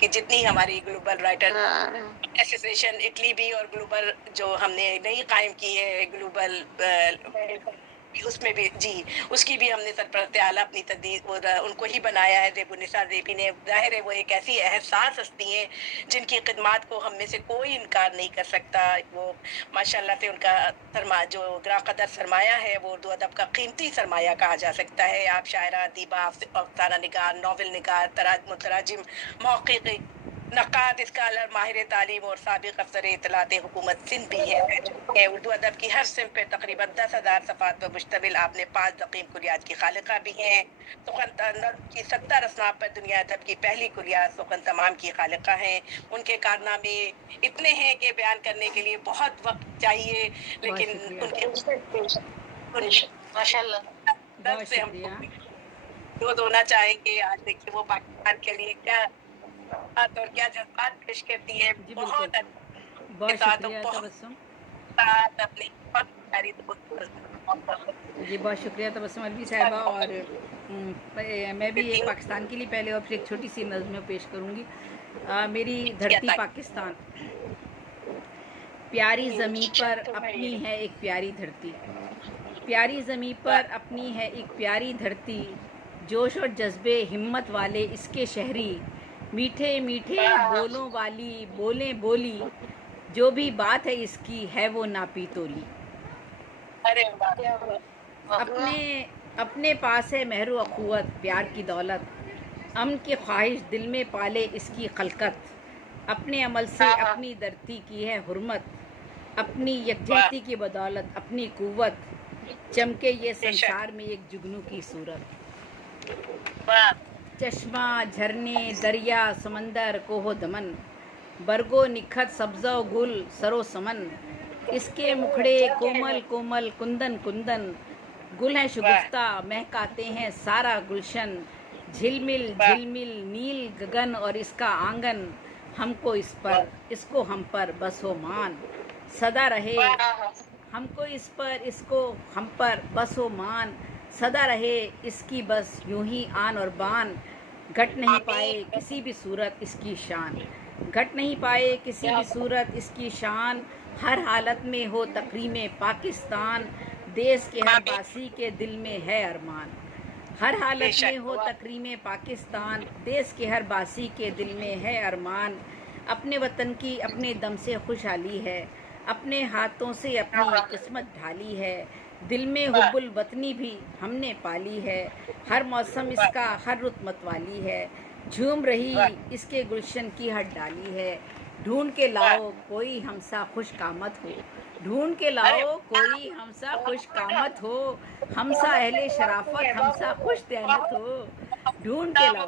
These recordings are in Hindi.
कि जितनी हमारी ग्लोबल राइटर एसोसिएशन इटली भी और ग्लोबल जो हमने नई कायम की है ग्लोबल उसमें भी जी उसकी भी हमने सरपरस्ते आला अपनी तदबीर और उनको ही बनाया है रेबुनिसा रेबी ने। जाहिर है वो एक ऐसी एहसास हस्ती हैं जिनकी खिदमात को हम में से कोई इनकार नहीं कर सकता। वो माशाल्लाह से उनका जो ग्राकदर सरमाया है वो उर्दू अदब का कीमती सरमाया कहा जा सकता है। आप शायरा अदीबा अफसाना निगार नॉवल निगार मुतराजिम मौक़िक़ नक़ाद स्कॉलर माहिर तालीम और साबिक़ अफ़सर इत्तलात हुकूमत सिंध भी है। उर्दू अदब की हर सिन्फ़ पे तकरीबन 10,000 सफ़हात पर मुश्तमिल आपने 5 दक़ीम कुलियात की खालिका भी हैं। सुख़न नज़्म की 70 असनाफ़ पर दुनिया अदब की पहली कुलियात सुख़न तमाम की खालिका हैं। उनके कारनामे इतने हैं कि बयान करने के लिए बहुत वक़्त चाहिए, बहुत लेकिन शुक्रिया। उनके माशाल्लाह दर्द बहुत से हम शुक्रिया। दो दोना चाहेंगे। आज देखिए वो पाकिस्तान के लिए क्या बात और क्या जज़्बात पेश करती है। जी बिल्कुल। बहुत के बहुत साथ शुक्रिया बहुत तबस्सुम। साथ अपनी बहुत प्यारी दोस्त जी बहुत शुक्रिया तबस्सुम अलवी साहिबा। और मैं भी एक पाकिस्तान के लिए पहले और फिर एक छोटी सी नज़्म पेश करूँगी। मेरी धरती पाकिस्तान। प्यारी ज़मीं पर अपनी है एक प्यारी धरती, प्यारी ज़मीं पर अपनी है एक प्यारी धरती, जोश और जज्बे हिम्मत वाले इसके शहरी, मीठे मीठे बोलों वाली बोलें बोली, जो भी बात है इसकी है वो नापी तोली। अरे वाह अपने अपने पास है मेहरो अखुवत प्यार की दौलत, अमन की ख्वाहिश दिल में पाले इसकी खलकत, अपने अमल से अपनी धरती की है हुर्मत, अपनी यकजहती की बदौलत अपनी कुव्वत, चमके ये संसार में एक जुगनू की सूरत। चश्मा झरने दरिया समंदर कोहो दमन, बरगो निखत सब्ज़ो गुल सरो समन, इसके मुखड़े कोमल कोमल कुंदन कुंदन, गुल हैं शुगुफ्ता महकाते हैं सारा गुलशन, झिलमिल झिलमिल नील गगन और इसका आंगन, हमको इस पर इसको हम पर बस हो मान, सदा रहे हमको इस पर इसको हम पर बस हो मान, सदा रहे इसकी बस यूं ही आन और बान, घट नहीं पाए किसी भी सूरत इसकी शान, घट नहीं पाए किसी भी सूरत इसकी शान, हर हालत में हो तकरीम पाकिस्तान, देश के हर बासी के दिल में है अरमान, हर हालत में हो तकरीम पाकिस्तान, देश के हर बासी के दिल में है अरमान, अपने वतन की अपने दम से खुशहाली है, अपने हाथों से अपनी किस्मत ढाली है, दिल में हुब्बुल वतनी भी हमने पाली है, हर मौसम इसका हर रुत मतवाली है, झूम रही इसके गुलशन की हर डाली है, ढूंढ के लाओ कोई हमसा खुश कामत हो, ढूंढ के लाओ कोई हमसा खुश कामत हो, हमसा अहले शराफत हमसा खुश दयानत हो, ढूंढ के लाओ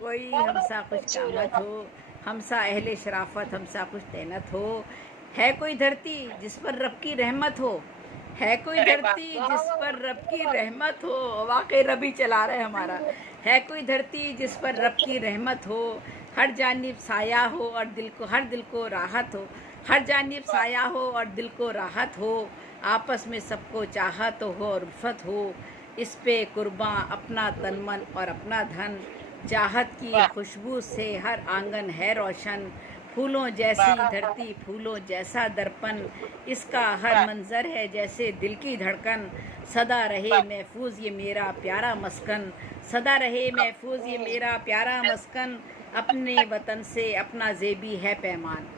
कोई हमसा खुश कामत हो, हमसा अहले शराफत हमसा खुश तैनत हो, है कोई धरती जिस पर रब की रहमत हो, है कोई धरती जिस पर रब की रहमत हो, वाकई रबी चला रहे हमारा, है कोई धरती जिस पर रब की रहमत हो, हर जानिब साया हो और हर दिल को राहत हो, हर जानिब साया हो और दिल को राहत हो, आपस में सबको चाहत हो और उल्फत हो, इस पे कुर्बां अपना तन मन और अपना धन, चाहत की खुशबू से हर आंगन है रोशन, फूलों जैसी धरती फूलों जैसा दर्पण, इसका हर मंजर है जैसे दिल की धड़कन, सदा रहे महफूज ये मेरा प्यारा मस्कन, सदा रहे महफूज ये मेरा प्यारा मस्कन, अपने वतन से अपना ज़ेबी है पैमान,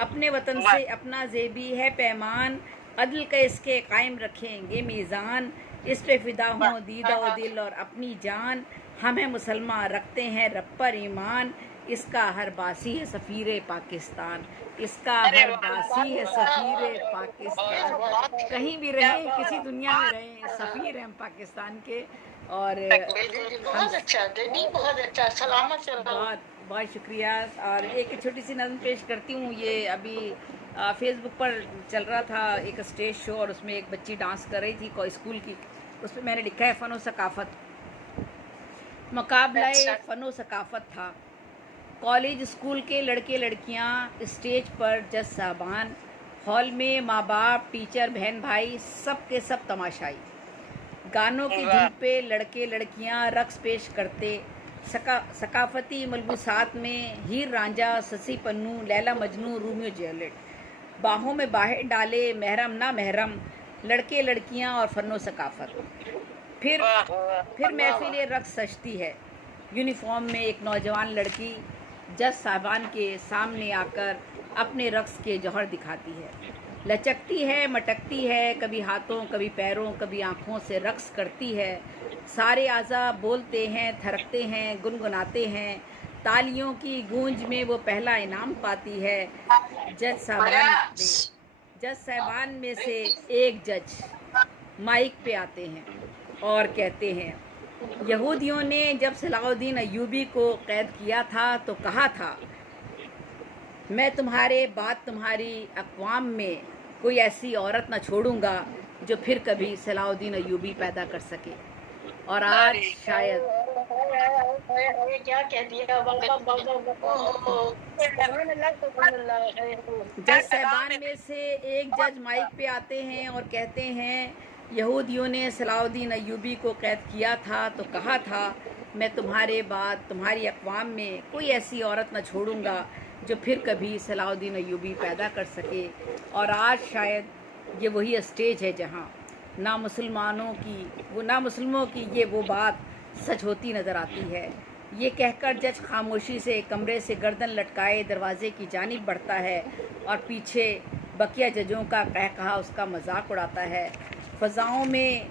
अपने वतन से अपना ज़ेबी है पैमान, अदल के इसके कायम रखेंगे मीज़ान, इस पे फिदा हों दीदा व दिल और अपनी जान, हम हैं मुसलमान रखते हैं रब पर ईमान, इसका हर बासी है सफ़ीर पाकिस्तान, इसका हर बासी है सफ़ीर पाकिस्तान, कहीं भी रहें किसी दुनिया में रहें सफ़ीर हैं पाकिस्तान के। और बहुत अच्छा दीदी बहुत अच्छा सलामत बहुत बहुत शुक्रिया। और एक छोटी सी नज़्म पेश करती हूँ। ये अभी फेसबुक पर चल रहा था एक स्टेज शो और उसमें एक बच्ची डांस कर रही थी स्कूल की, उस पर मैंने लिखा है फ़न व सकाफ़त, मुकाबला फ़न व सकाफ़त था, कॉलेज स्कूल के लड़के लड़कियां स्टेज पर जज साहबान, हॉल में माँ बाप टीचर बहन भाई सब के सब तमाशाई, गानों की धुन पे लड़के लड़कियां रक्स पेश करते, सकाफती मलबूसात में हीर रांझा, ससी पन्नू, लैला मजनू, रोमियो जूलियट, बाहों में बाहें डाले महरम ना महरम, लड़के लड़कियां और फनो सकाफत। फिर महफिल रक्स सजती है। यूनिफॉर्म में एक नौजवान लड़की जज साहबान के सामने आकर अपने रक्स के जौहर दिखाती है। लचकती है, मटकती है, कभी हाथों, कभी पैरों, कभी आँखों से रक्स करती है। सारे आज़ा बोलते हैं, थरकते हैं, गुनगुनाते हैं। तालियों की गूंज में वो पहला इनाम पाती है। जज साहबान में से एक जज माइक पे आते हैं और कहते हैं, यहूदियों ने जब सलाहुद्दीन अय्यूबी को कैद किया था तो कहा था, मैं तुम्हारे बाद तुम्हारी अक़वाम में कोई ऐसी औरत न छोड़ूंगा जो फिर कभी सलाहुद्दीन अय्यूबी पैदा कर सके। और आज शायद क्या कह दिया। जज साहबान में से एक जज माइक पे आते हैं और कहते हैं, यहूदियों ने सलाहुद्दीन अय्यूबी को कैद किया था तो कहा था, मैं तुम्हारे बाद तुम्हारी अक़वाम में कोई ऐसी औरत न छोड़ूंगा जो फिर कभी सलाहुद्दीन अय्यूबी पैदा कर सके। और आज शायद ये वही स्टेज है जहाँ ना मुसलमानों की ये वो बात सच होती नज़र आती है। ये कहकर जज खामोशी से कमरे से गर्दन लटकाए दरवाजे की जानिब बढ़ता है और पीछे बकिया जजों का कहा उसका मजाक उड़ाता है। फ़ज़ाओं में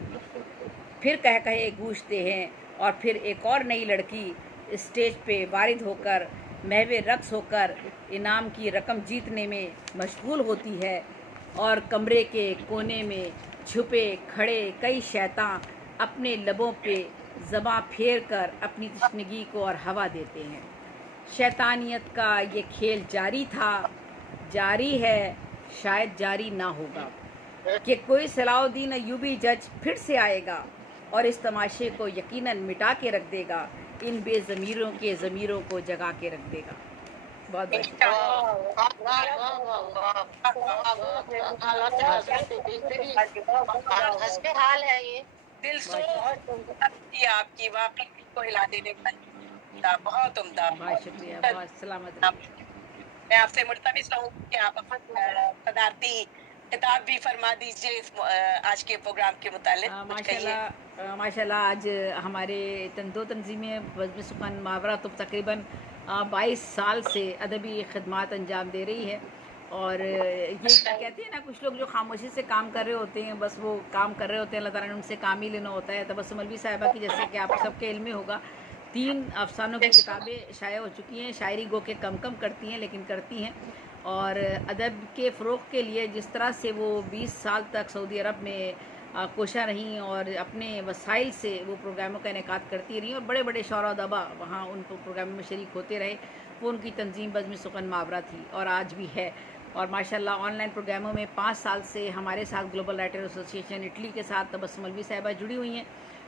फिर कहे गूंजते हैं और फिर एक और नई लड़की स्टेज पे वारिद होकर महवे रक्स होकर इनाम की रकम जीतने में मशगूल होती है। और कमरे के कोने में छुपे खड़े कई शैतान अपने लबों पे ज़बां फेर कर अपनी तशनगी को और हवा देते हैं। शैतानियत का ये खेल जारी था, जारी है, शायद जारी ना होगा कि कोई सलाहुद्दीन अय्यूबी जज फिर से आएगा और इस तमाशे को यकीनन मिटा के रख देगा, इन बेज़मीरों के ज़मीरों को जगा के रख देगा। बहुत हाल है ये। दिल सो आपकी वाकई को हिला देने का बहुत उम्दा। बहुत शुक्रिया, बहुत सलामत रहिए। मैं आपसे मुल्तमिस रहूँ कि आप सदारती किताब भी फरमा दीजिए आज के प्रोग्राम के मुतालिक। माशाल्लाह आज हमारे दो तंजीमें बज़्म सुख़न मुहावरा तो तकरीबन 22 साल से अदबी खिदमत अंजाम दे रही है। और ये कहते हैं ना, कुछ लोग जो खामोशी से काम कर रहे होते हैं, बस वो काम कर रहे होते हैं, अल्लाह ताला ने उनसे काम ही लेना होता है। तबस्सुम मौलवी साहिबा की, जैसे कि आप सबके इल्म में होगा, 3 अफसानों की किताबें शाया हो चुकी हैं। शायरी गो के कम करती हैं लेकिन करती हैं। और अदब के फ़रोग़ के लिए जिस तरह से वो 20 साल तक सऊदी अरब में कोशा रहीं और अपने वसाइल से वो प्रोग्रामों का इनेकाद करती रहीं और बड़े बड़े शौरा दबा वहाँ उन प्रोग्रामों में शरीक होते रहे, वो उनकी तंजीम बज़्म सुख़न मुहावरा थी और आज भी है। और माशाल्लाह ऑनलाइन प्रोग्रामों में 5 साल से हमारे साथ ग्लोबल राइटर एसोसिएशन इटली के साथ तबस्सुम मौलवी साहिबा जुड़ी हुई हैं।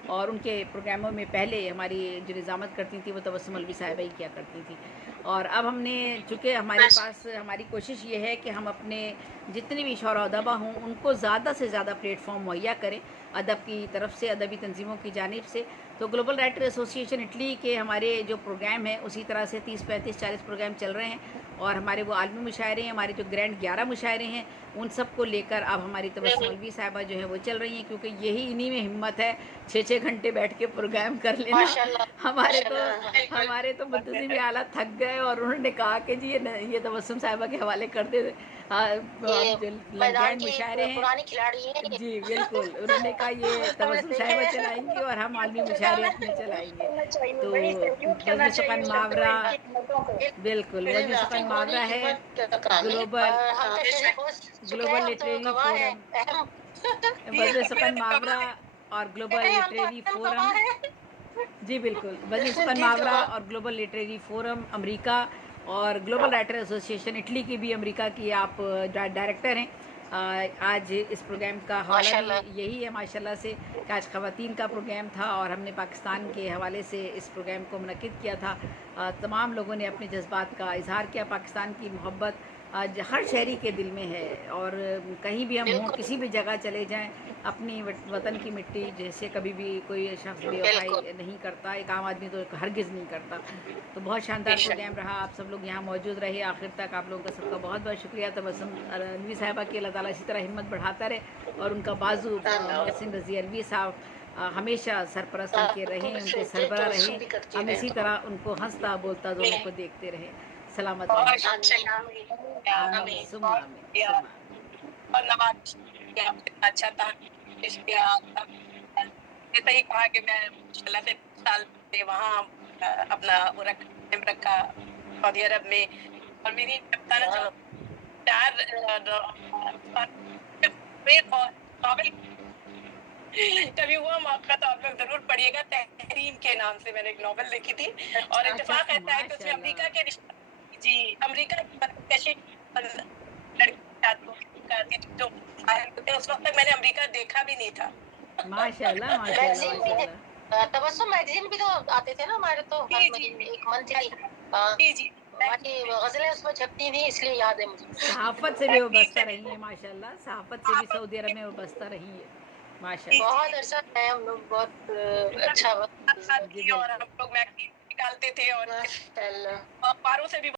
और उनके प्रोग्रामों में पहले हमारी जो निज़ामत करती थी वो तबस्सुम मौलवी साहिबा ही किया करती थी। और अब हमने, चूँकि हमारे पास, हमारी कोशिश ये है कि हम अपने जितने भी शौरा अदबा हों उनको ज़्यादा से ज़्यादा प्लेटफॉर्म मुहैया करें अदब की तरफ से, अदबी तंजीमों की जानिब से। तो ग्लोबल राइटर एसोसिएशन इटली के हमारे जो प्रोग्राम हैं उसी तरह से 30, 35, 40 प्रोग्राम चल रहे हैं। और हमारे वो आलमी मुशायरे हैं, हमारे जो ग्रैंड 11 मुशायरे हैं, उन सब को लेकर अब हमारी तबस्सुम मौलवी साहिबा जो है वो चल रही हैं, क्योंकि यही इन्हीं में हिम्मत है 6-6 घंटे बैठ के प्रोग्राम कर लेना। हमारे तो मुंतज़िम आला थक गए और उन्होंने कहा कि जी ये तबस्सुम साहिबा के हवाले कर दे। ग्रैंड मुशायरे हैं, पुरानी खिलाड़ी हैं जी बिल्कुल। उन्होंने कहा ये तबस्सुम साहिबा चलाएंगी और हम आलमी मुशायरे अपने चलाएंगे। तो बज़्म सुख़न मुहावरा, बिल्कुल बज़्म सुख़न मुहावरा है ग्लोबल लिटरेरी फोरम, बज़्म सुख़न मुहावरा और ग्लोबल लिटरेरी फोरम, जी बिल्कुल, बज़्म सुख़न मुहावरा और ग्लोबल लिटरेरी फोरम अमेरिका और ग्लोबल राइटर एसोसिएशन इटली की भी अमेरिका की आप डायरेक्टर हैं। आज इस प्रोग्राम का हवाला भी यही है माशाल्लाह से कि आज ख़वातीन का प्रोग्राम था और हमने पाकिस्तान के हवाले से इस प्रोग्राम को मुनक़िद किया था। तमाम लोगों ने अपने जज्बात का इजहार किया, पाकिस्तान की मोहब्बत आज हर शहरी के दिल में है। और कहीं भी हम हों, बिल्कुल किसी भी जगह चले जाएं, अपनी वतन की मिट्टी जैसे कभी भी कोई शख्स बिल्कुल बेवफाई नहीं करता, एक आम आदमी तो हरगिज़ नहीं करता। तो बहुत शानदार बेशक प्रोग्राम रहा, आप सब लोग यहाँ मौजूद रहे आखिर तक, आप लोगों का सबका बहुत बहुत शुक्रिया। तबस्सुम अलवी साहिबा की अल्लाह ताला इसी तरह हिम्मत बढ़ाता रहे और उनका बाजू मोहसिन रज़ी अलवी साहब हमेशा सरपरस्त उनके रहें, उनके सरबरा रहें, भी करती हम रहे इसी तरह उनको हंसता बोलता दोनों को देखते रहें। सलामत रहें। बहुत अच्छा शुक्रिया, आमीन सुम्मा बहुत आमीन शुक्रिया सुम्मा आमीन। और नवाज किया, इतना अच्छा था पेश किया। ये सही कहा कि मैं माशाल्लाह से 5 साल से वहाँ अपना वो रखा सऊदी अरब में। और मेरी बताना चाहूँ 4 और नॉवेल कभी हुआ मौका तो आप लोग जरूर पढ़िएगा। तहरीम के नाम से मैंने एक नॉवेल लिखी थी और अच्छा इत्तेफाक ऐसा है कि उसमें अमेरिका माशाल्लाह। के जी अमेरिका की कैसे जो उस वक्त तक मैंने अमेरिका देखा भी नहीं था। माशाल्लाह माशाल्लाह मैगजीन भी माशाल्लाह। तबस्सुम मैगजीन भी तो आते थे ना हमारे, तो हर जी जी महीने एक मंथली जी हमारी गजलें उसमें छपती थी, इसलिए याद है मुझे। सहाफ़त से भी वाबस्ता रही हैं माशाल्लाह, सहाफ़त से भी सऊदी अरब में वाबस्ता रही है जी माशाल्लाह। बहुत अच्छा है, हम लोग बहुत अच्छा वक्त साथ जी थी और बिल्कुल। हम लोग मैगजीन निकालते थे और माशाल्लाह। अखबारों से भी